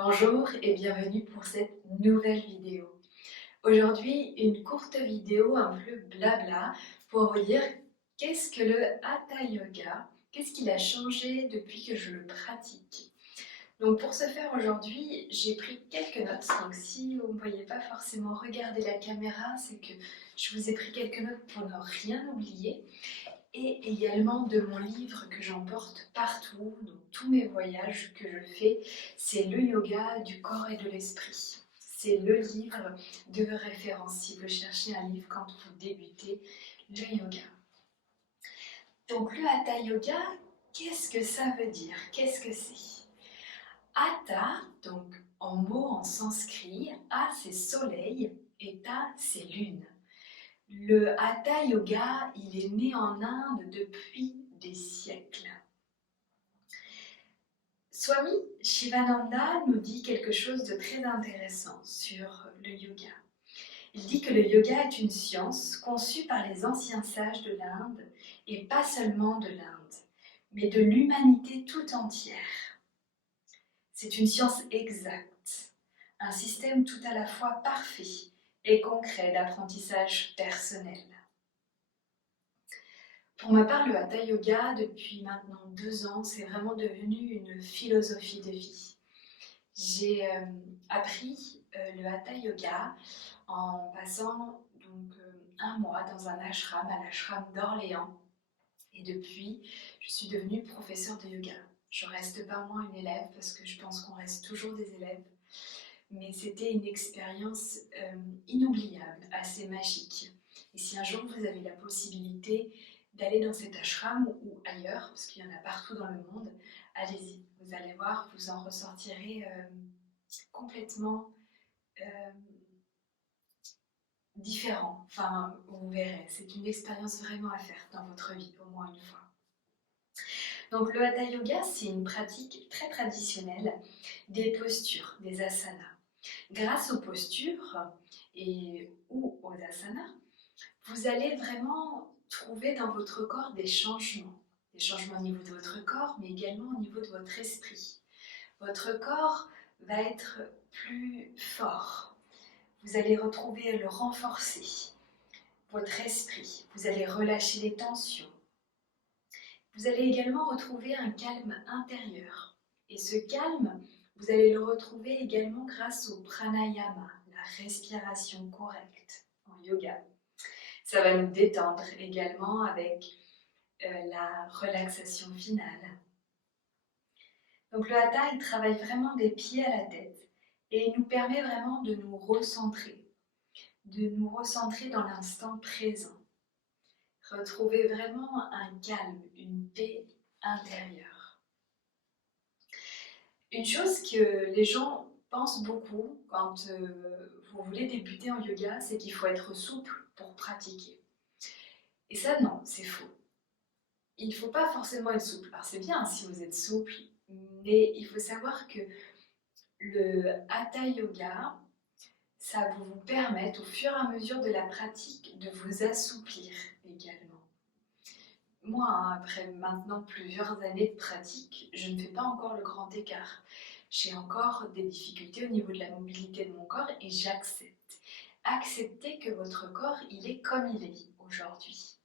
Bonjour et bienvenue pour cette nouvelle vidéo. Aujourd'hui, une courte vidéo un peu blabla pour vous dire qu'est-ce que le Hatha Yoga, qu'est-ce qu'il a changé depuis que je le pratique. Donc pour ce faire aujourd'hui, j'ai pris quelques notes. Donc si vous ne voyez pas forcément regarder la caméra, c'est que je vous ai pris quelques notes pour ne rien oublier. Et également de mon livre que j'emporte partout, dans tous mes voyages que je fais, c'est le yoga du corps et de l'esprit. C'est le livre de référence si vous cherchez un livre quand vous débutez le yoga. Donc le Hatha Yoga, qu'est-ce que ça veut dire? Qu'est-ce que c'est? Hatha, donc en mot en sanskrit, Ha c'est soleil et Ta c'est lune. Le Hatha Yoga, il est né en Inde depuis des siècles. Swami Shivananda nous dit quelque chose de très intéressant sur le yoga. Il dit que le yoga est une science conçue par les anciens sages de l'Inde, et pas seulement de l'Inde, mais de l'humanité tout entière. C'est une science exacte, un système tout à la fois parfait et concret d'apprentissage personnel. Pour ma part, le Hatha Yoga, depuis maintenant 2 ans, c'est vraiment devenu une philosophie de vie. J'ai appris le Hatha Yoga en passant un mois dans un ashram, à l'ashram d'Orléans. Et depuis, je suis devenue professeure de yoga. Je reste pas moins une élève parce que je pense qu'on reste toujours des élèves. Mais c'était une expérience inoubliable, assez magique. Et si un jour vous avez la possibilité d'aller dans cet ashram ou ailleurs, parce qu'il y en a partout dans le monde, allez-y. Vous allez voir, vous en ressortirez complètement euh, différent. Enfin, vous verrez, c'est une expérience vraiment à faire dans votre vie, au moins une fois. Donc le Hatha Yoga, c'est une pratique très traditionnelle des postures, des asanas. Grâce aux postures ou aux asanas, vous allez vraiment trouver dans votre corps des changements. Des changements au niveau de votre corps, mais également au niveau de votre esprit. Votre corps va être plus fort. Vous allez retrouver le renforcer, votre esprit. Vous allez relâcher les tensions. Vous allez également retrouver un calme intérieur. Et ce calme, vous allez le retrouver également grâce au pranayama, la respiration correcte en yoga. Ça va nous détendre également avec la relaxation finale. Donc le Hatha, il travaille vraiment des pieds à la tête et il nous permet vraiment de nous recentrer dans l'instant présent. Retrouver vraiment un calme, une paix intérieure. Une chose que les gens pensent beaucoup quand vous voulez débuter en yoga, c'est qu'il faut être souple pour pratiquer. Et ça, non, c'est faux. Il ne faut pas forcément être souple. Alors c'est bien si vous êtes souple, mais il faut savoir que le Hatha Yoga, ça va vous permettre au fur et à mesure de la pratique de vous assouplir également. Moi, après maintenant plusieurs années de pratique, je ne fais pas encore le grand écart. J'ai encore des difficultés au niveau de la mobilité de mon corps et j'accepte. Acceptez que votre corps, il est comme il est aujourd'hui.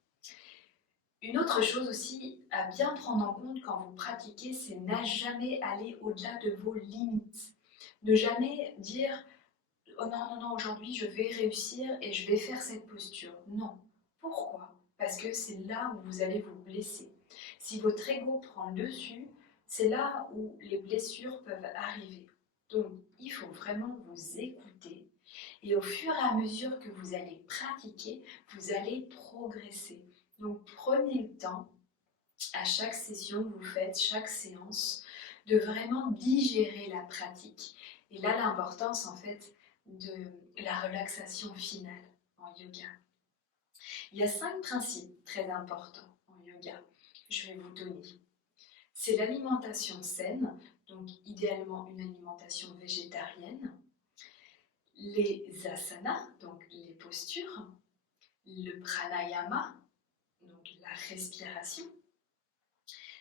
Une autre chose aussi à bien prendre en compte quand vous pratiquez, c'est ne jamais aller au-delà de vos limites. Ne jamais dire oh non, non, non, aujourd'hui je vais réussir et je vais faire cette posture. Non. Pourquoi? Parce que c'est là où vous allez vous blesser. Si votre ego prend le dessus, c'est là où les blessures peuvent arriver. Donc, il faut vraiment vous écouter et au fur et à mesure que vous allez pratiquer, vous allez progresser. Donc, prenez le temps à chaque session que vous faites, chaque séance, de vraiment digérer la pratique. Et là, l'importance en fait de la relaxation finale en yoga. Il y a 5 principes très importants en yoga que je vais vous donner. C'est l'alimentation saine, donc idéalement une alimentation végétarienne, les asanas, donc les postures, le pranayama, donc la respiration,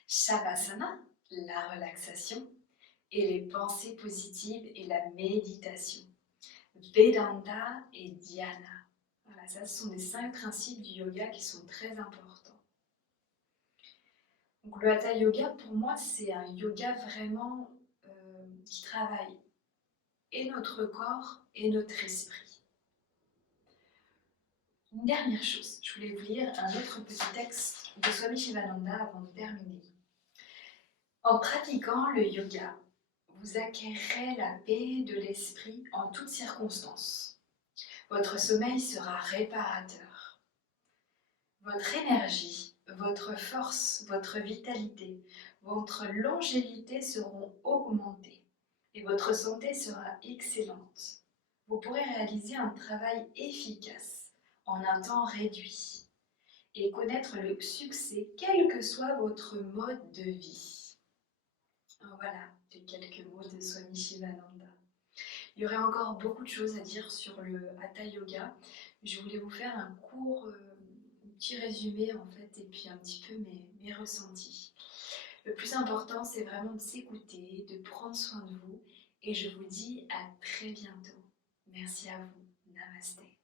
shavasana, la relaxation, et les pensées positives et la méditation. Vedanta et Dhyana. Voilà, ça, ce sont des 5 principes du yoga qui sont très importants. Donc, le Hatha Yoga, pour moi, c'est un yoga vraiment qui travaille et notre corps et notre esprit. Une dernière chose, je voulais vous lire un autre petit texte de Swami Shivananda avant de terminer. En pratiquant le yoga, vous acquérerez la paix de l'esprit en toutes circonstances. Votre sommeil sera réparateur. Votre énergie, votre force, votre vitalité, votre longévité seront augmentées et votre santé sera excellente. Vous pourrez réaliser un travail efficace en un temps réduit et connaître le succès quel que soit votre mode de vie. Voilà les quelques mots de Swami Shivananda. Il y aurait encore beaucoup de choses à dire sur le Hatha Yoga. Je voulais vous faire un court, petit résumé en fait, et puis un petit peu mes ressentis. Le plus important, c'est vraiment de s'écouter, de prendre soin de vous, et je vous dis à très bientôt. Merci à vous. Namasté.